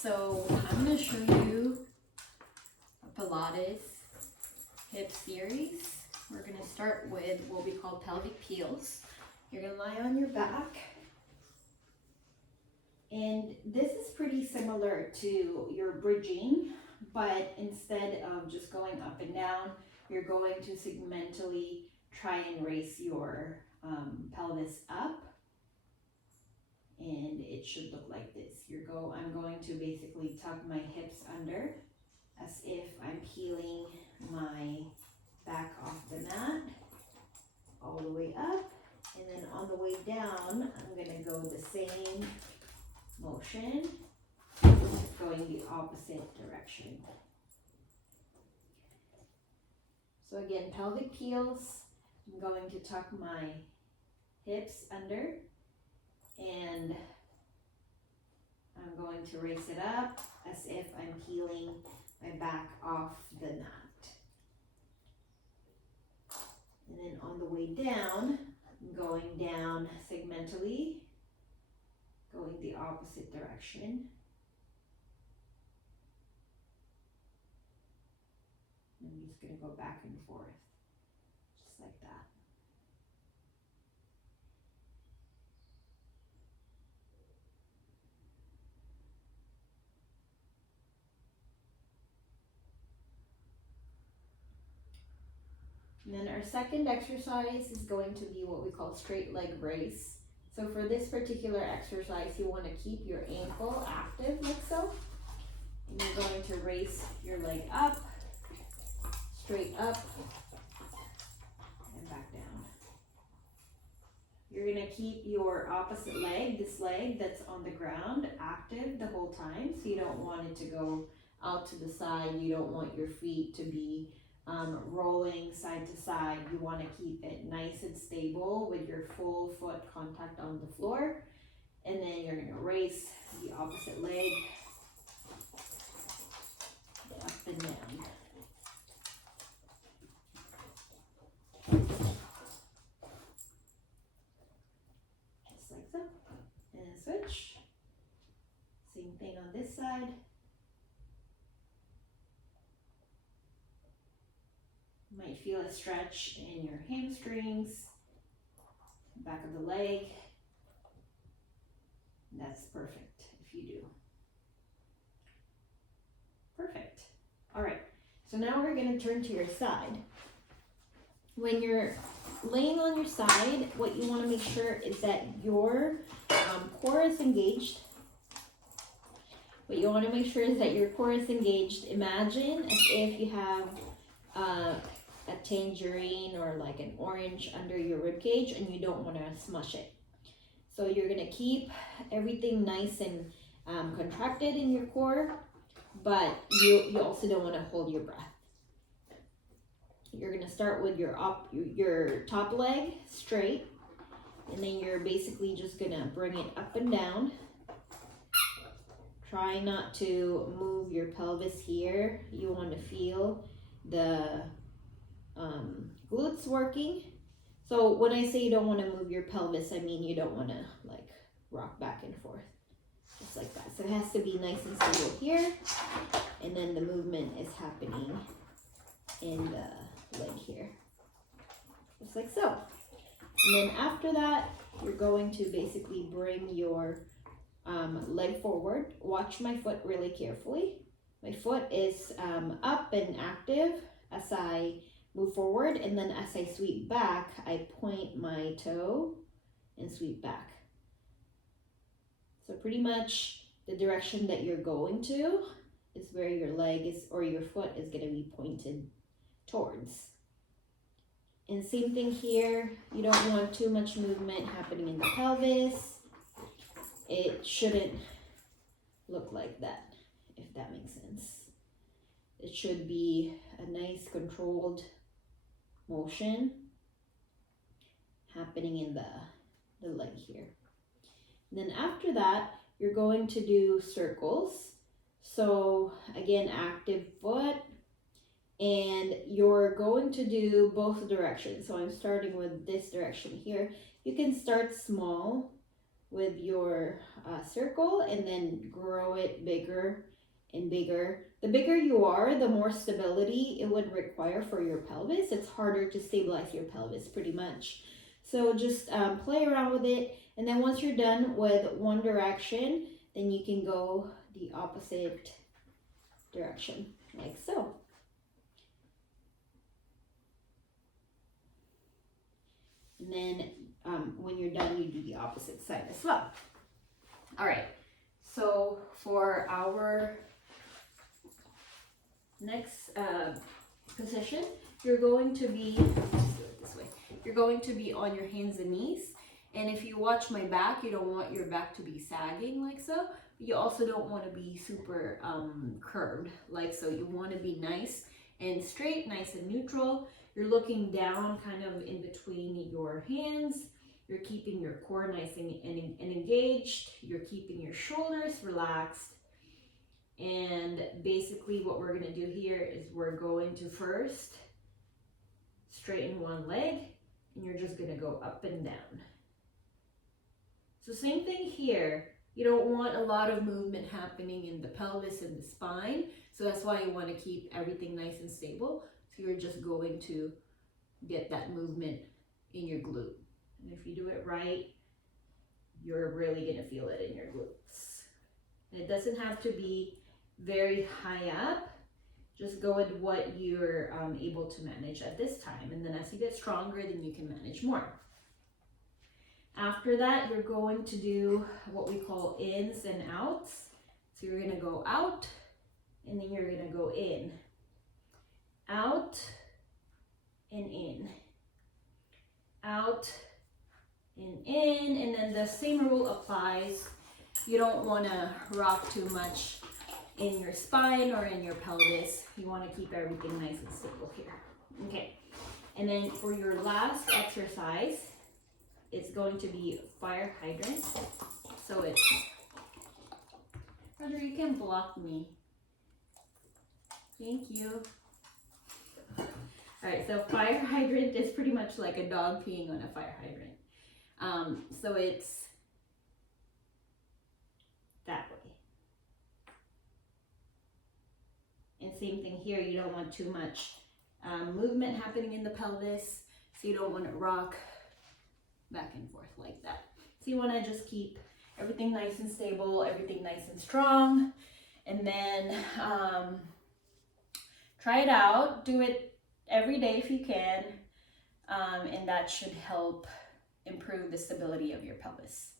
so I'm going to show you a Pilates Hip Series. We're going to start with what we call pelvic peels. You're going to lie on your back. And this is pretty similar to your bridging, but instead of just going up and down, you're going to segmentally try and raise your pelvis up. And it should look like this. I'm going to basically tuck my hips under as if I'm peeling my back off the mat all the way up. And then on the way down, I'm gonna go the same motion, going the opposite direction. So again, pelvic peels. I'm going to tuck my hips under and I'm going to raise it up as if I'm peeling my back off the mat. And then on the way down, I'm going down segmentally, going the opposite direction. I'm just going to go back and forth, just like that. And then our second exercise is going to be what we call straight leg raise. So for this particular exercise, you want to keep your ankle active like so. And you're going to raise your leg up, straight up, and back down. You're going to keep your opposite leg, this leg that's on the ground, active the whole time. So you don't want it to go out to the side. You don't want your feet to be rolling side to side. You want to keep it nice and stable with your full foot contact on the floor. And then you're going to raise the opposite leg up and down. Just like so. And then switch. Same thing on this side. You might feel a stretch in your hamstrings, back of the leg. That's perfect if you do. Perfect. All right, so now we're going to turn to your side. When you're laying on your side, what you want to make sure is that your core is engaged. What you want to make sure is that your core is engaged. Imagine as if you have a tangerine or like an orange under your rib cage and you don't want to smush it. So you're going to keep everything nice and contracted in your core, but you also don't want to hold your breath. You're going to start with your top leg straight, and then you're basically just going to bring it up and down. Try not to move your pelvis here. You want to feel the glutes working. So when I say you don't want to move your pelvis, I mean you don't want to like rock back and forth, just like that. So it has to be nice and stable here, and then the movement is happening in the leg here, just like so. And then after that, you're going to basically bring your leg forward. Watch my foot really carefully. My foot is up and active as I move forward, and then as I sweep back, I point my toe and sweep back. So pretty much the direction that you're going to is where your leg is, or your foot is going to be pointed towards. And same thing here, you don't want too much movement happening in the pelvis. It shouldn't look like that, if that makes sense. It should be a nice controlled motion happening in the leg here. And then after that, you're going to do circles. So again, active foot, and you're going to do both directions. So I'm starting with this direction here. You can start small with your circle, and then grow it bigger and bigger. The bigger you are, the more stability it would require for your pelvis. It's harder to stabilize your pelvis pretty much. So just play around with it, and then once you're done with one direction, then you can go the opposite direction, like so. And then when you're done, you do the opposite side as well. All right, so for our next position, you're going to be, let's do it this way. You're going to be on your hands and knees. And if you watch my back, you don't want your back to be sagging like so. You also don't want to be super curved like so. You want to be nice and straight, nice and neutral. You're looking down kind of in between your hands. You're keeping your core nice and engaged. You're keeping your shoulders relaxed. And basically what we're going to do here is we're going to first straighten one leg, and you're just going to go up and down. So same thing here. You don't want a lot of movement happening in the pelvis and the spine. So that's why you want to keep everything nice and stable. So you're just going to get that movement in your glute. And if you do it right, you're really going to feel it in your glutes. And it doesn't have to be very high up. Just go with what you're able to manage at this time. And then as you get stronger, then you can manage more. After that, you're going to do what we call ins and outs. So you're going to go out, and then you're going to go in. Out and in. Out and in. And then the same rule applies. You don't want to rock too much in your spine or in your pelvis. You want to keep everything nice and stable here. Okay. And then for your last exercise, it's going to be fire hydrant. So it's, Roger, you can block me. Thank you. All right, so fire hydrant is pretty much like a dog peeing on a fire hydrant. So it's that way. And same thing here, you don't want too much movement happening in the pelvis, so you don't want to rock back and forth like that. So you want to just keep everything nice and stable, everything nice and strong, and then try it out. Do it every day if you can, and that should help improve the stability of your pelvis.